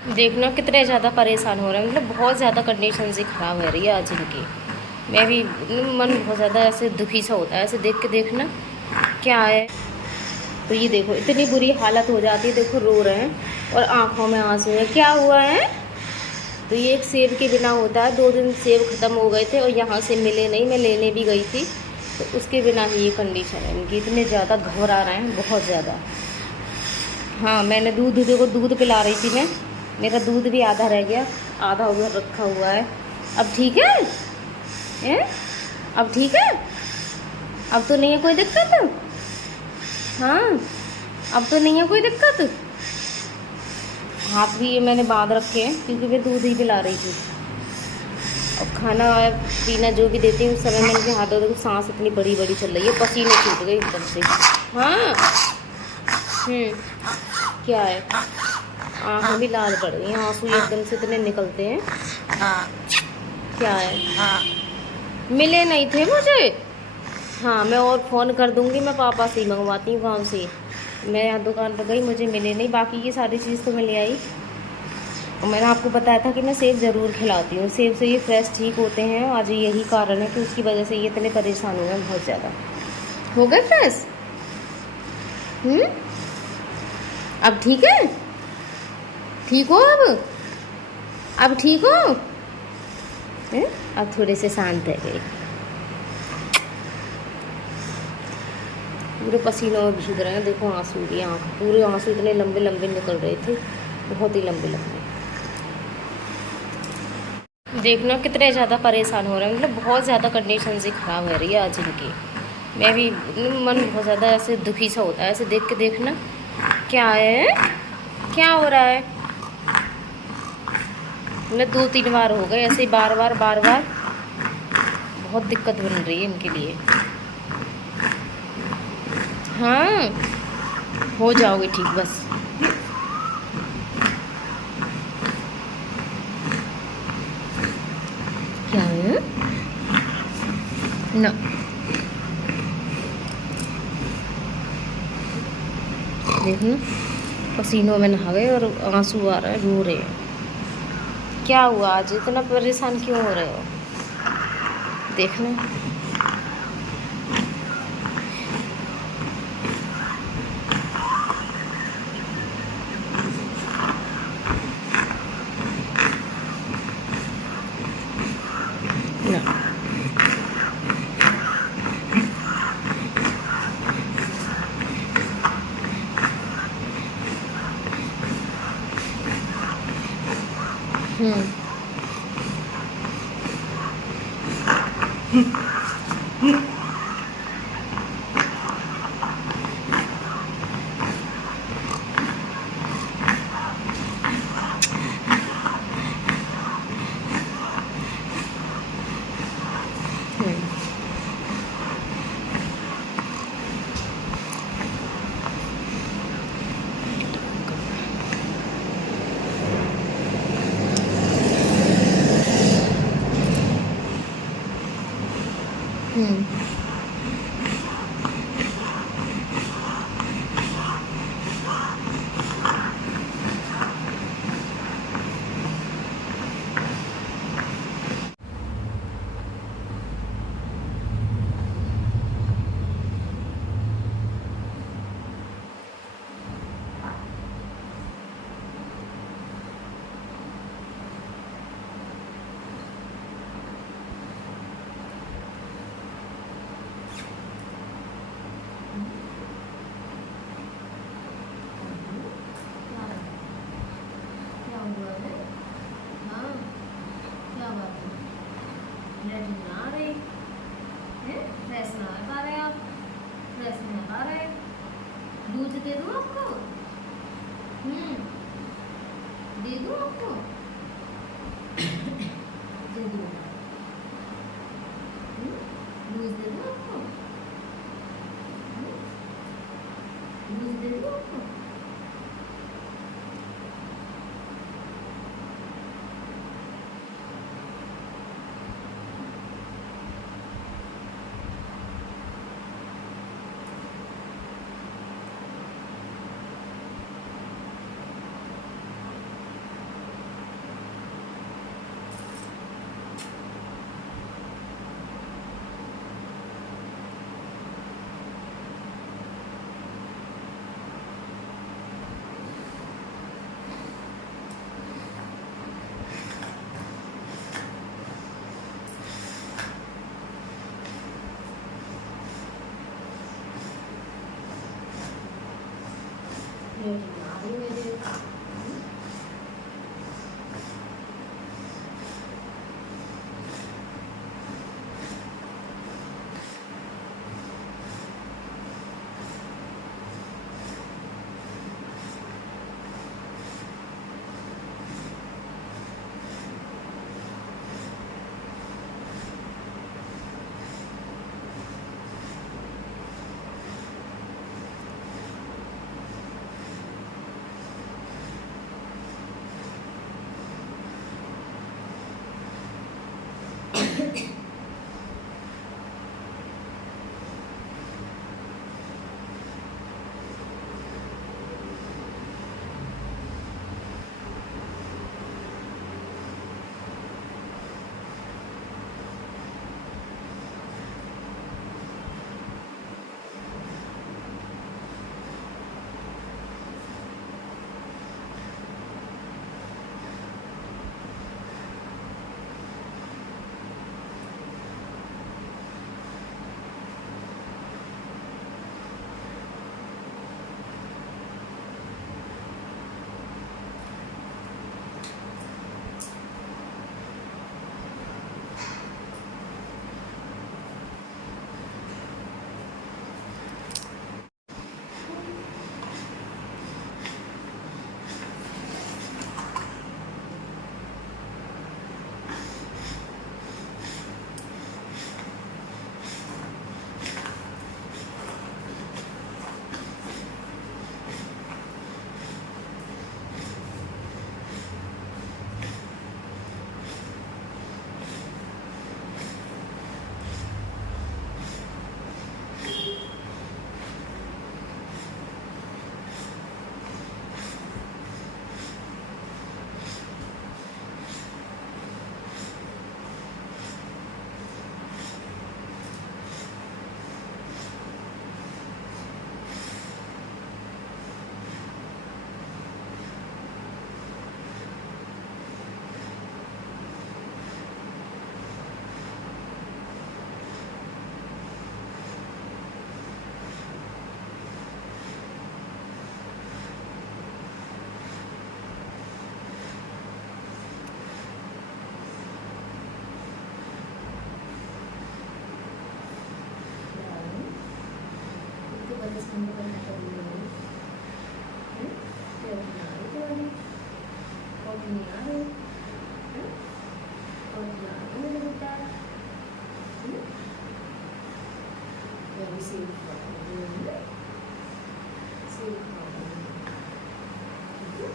देखना कितने ज़्यादा परेशान हो रहे हैं, मतलब बहुत ज़्यादा कंडीशन से ख़राब हो रही है आज इनकी। मैं भी मन बहुत ज़्यादा ऐसे दुखी सा होता है ऐसे देख के। देखना क्या है, तो ये देखो इतनी बुरी हालत हो जाती है, देखो रो रहे हैं और आंखों में आंसू है। क्या हुआ है? तो ये एक सेब के बिना होता है, 2 दिन सेब ख़त्म हो गए थे और यहाँ से मिले नहीं, मैं लेने भी गई थी तो उसके बिना ही ये कंडीशन है इनकी। इतने ज़्यादा घबरा रहे हैं, बहुत ज़्यादा। हाँ, मैंने देखो दूध पिला रही थी मैं, मेरा दूध भी आधा रह गया, आधा उधर रखा हुआ है। अब ठीक है? हैं? अब ठीक है? अब तो नहीं है कोई दिक्कत? हाँ, अब तो नहीं है कोई दिक्कत। हाथ भी ये मैंने बांध रखे हैं क्योंकि मैं दूध ही पिला रही थी। और खाना पीना जो भी देती हूँ उस समय में इनके हाथों देखो सांस इतनी बड़ी बड़ी चल रही है, पसीने छूट गए एकदम से। हाँ। क्या है? आँखें भी लाल पड़ गई, आंसू एकदम से इतने निकलते हैं। क्या है? मिले नहीं थे मुझे। हाँ, मैं और फ़ोन कर दूँगी, मैं पापा से ही मंगवाती हूँ गाँव से। मैं यहाँ दुकान पर गई, मुझे मिले नहीं, बाकी ये सारी चीज़ तो मैं ले आई। और मैंने आपको बताया था कि मैं सेब ज़रूर खिलाती हूँ, सेब से ये फ्रेश ठीक होते हैं। आज यही कारण है कि उसकी वजह से ये इतने परेशान हुए हैं बहुत ज़्यादा। हो गए फ्रेश? अब ठीक है? ठीक हो अब ठीक हो? हैं? अब थोड़े से शांत है गए। पूरे पसीनों में भीग रहे हैं, देखो आंसू की आँख, पूरे आंसू इतने लंबे लंबे निकल रहे थे, बहुत ही लंबे लंबे। देखना कितने ज़्यादा परेशान हो रहे हैं, मतलब बहुत ज़्यादा कंडीशन से ख़राब हो रही है आज इनकी। मैं भी मन बहुत ज़्यादा ऐसे दुखी सा होता है ऐसे देख के। देखना क्या है, क्या हो रहा है। मैं 2-3 बार हो गए ऐसे ही, बार बार बहुत दिक्कत बन रही है इनके लिए। हाँ, हो जाओगे ठीक बस। क्या है ना? देखना पसीनों में नहा गए और आंसू आ रहा है, रो रहे हैं। क्या हुआ आज इतना परेशान क्यों हो रहे हो? देखना। ना फ्रेश ना पा रहे आप? फ्रेश नहीं पा रहे? दूध दे दूँ आपको? दे दूँ आपको? दे दूँ? दूध दे दूँ आपको? दूध दे दूँ आपको? नहीं आ रहे और मेरे बेटा मैं भी सेव खाऊंगी, सेव खाऊंगी, ठीक है।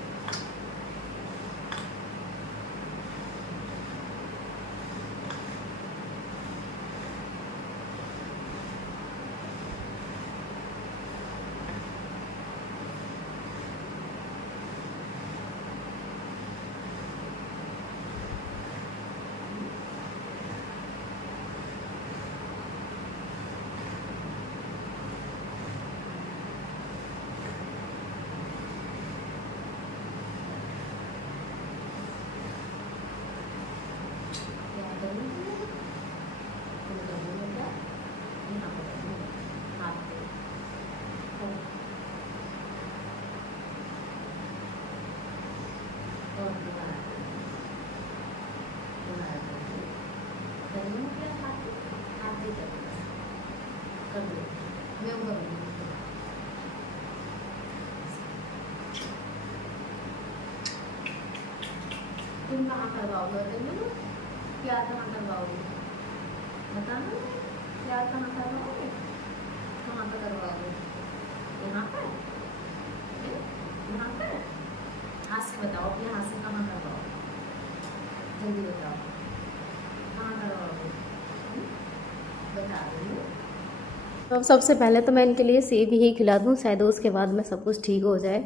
तुम कहाँ करवाओगे? क्या कहाँ करवाओगे बताना, क्या कहाँ करवाओगे, कहाँ पर करवाओगे? यहाँ पर, यहाँ पर हाथ से बताओ, अपने हाथ से कहाँ करवाओगे, जल्दी बताओ कहाँ करवाओगे, बता दो। तो सबसे पहले तो मैं इनके लिए सेब ही खिला दूँ, शायद उसके बाद में सब कुछ ठीक हो जाए,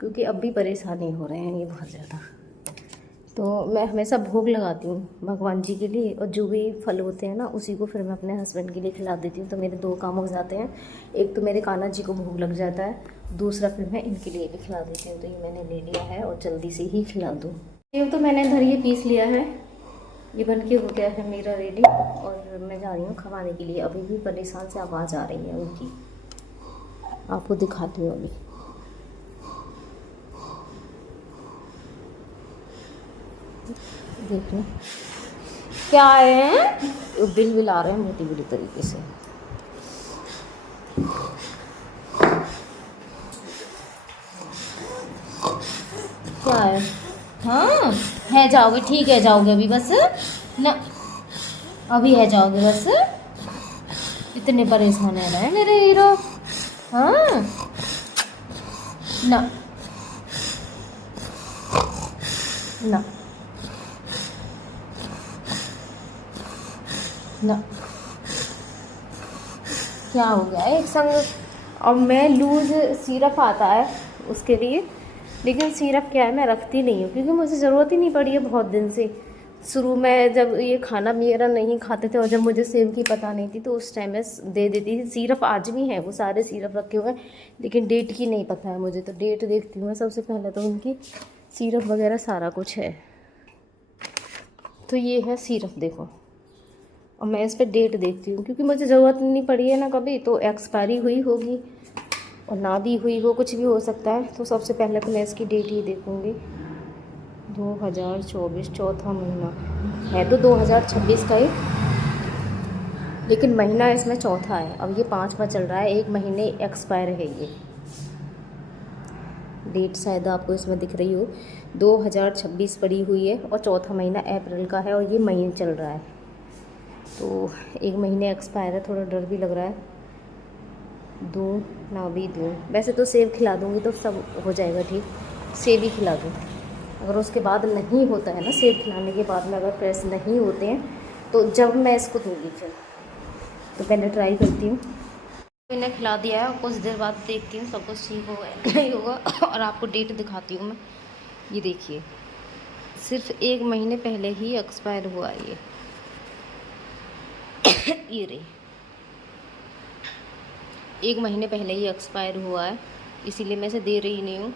क्योंकि अब भी परेशानी हो रहे हैं ये बहुत ज़्यादा। तो मैं हमेशा भोग लगाती हूँ भगवान जी के लिए, और जो भी फल होते हैं ना उसी को फिर मैं अपने हस्बैंड के लिए खिला देती हूँ। तो मेरे दो काम हो जाते हैं, एक तो मेरे कान्हा जी को भोग लग जाता है, दूसरा फिर मैं इनके लिए भी खिला देती हूँ। तो ये मैंने ले लिया है और जल्दी से ही खिला दूँ। सेब तो मैंने इधर ये पीस लिया है, ये बन के हो गया है मेरा रेडी, और मैं जा रही हूँ खवाने के लिए। अभी भी परेशान से आवाज़ आ रही है उनकी, आपको दिखाती हूँ अभी। देखो क्या है, बिल बिल आ रहे हैं मोटी बुरी तरीके से। क्या है? हाँ है, जाओगे, ठीक है जाओगे अभी बस ना, अभी है जाओगे बस। इतने परेशान है रहे मेरे हीरो। हाँ ना ना ना, क्या हो गया एक संग। और मैं लूज़ सिरप आता है उसके लिए, लेकिन सिरप क्या है मैं रखती नहीं हूँ, क्योंकि मुझे ज़रूरत ही नहीं पड़ी है बहुत दिन से। शुरू में जब ये खाना मेरा नहीं खाते थे और जब मुझे सेब की पता नहीं थी, तो उस टाइम में दे देती थी। सिरप आज भी है, वो सारे सिरप रखे हुए हैं, लेकिन डेट की नहीं पता है मुझे। तो डेट देखती हूँ मैं सबसे पहले, तो उनकी सिरप वगैरह सारा कुछ है। तो ये है सिरप देखो, और मैं इस पर डेट देखती हूँ, क्योंकि मुझे ज़रूरत नहीं पड़ी है ना कभी, तो एक्सपायरी हुई होगी और ना भी हुई हो, कुछ भी हो सकता है। तो सबसे पहले तो मैं इसकी डेट ही देखूँगी। 2024 चौथा महीना है, तो 2026 का ही, लेकिन महीना इसमें चौथा है। अब ये 5वां चल रहा है, 1 महीने एक्सपायर है ये डेट, शायद आपको इसमें दिख रही हो। 2026 पड़ी हुई है और चौथा महीना अप्रैल का है, और ये महीने चल रहा है, तो 1 महीने एक्सपायर है। थोड़ा डर भी लग रहा है, दूँ ना भी दूँ। वैसे तो सेब खिला दूँगी तो सब हो जाएगा ठीक, सेब ही खिला दूँ। अगर उसके बाद नहीं होता है ना, सेब खिलाने के बाद में अगर फ्रेश नहीं होते हैं, तो जब मैं इसको दूँगी फिर, तो पहले ट्राई करती हूँ। इन्हें खिला दिया है और कुछ देर बाद देखती हूँ सब कुछ ठीक होगा नहीं होगा, और आपको डेट दिखाती हूँ मैं। ये देखिए, सिर्फ 1 महीने पहले ही एक्सपायर हुआ ये ये रही, 1 महीने पहले ही एक्सपायर हुआ है, इसीलिए मैं इसे दे रही नहीं हूँ।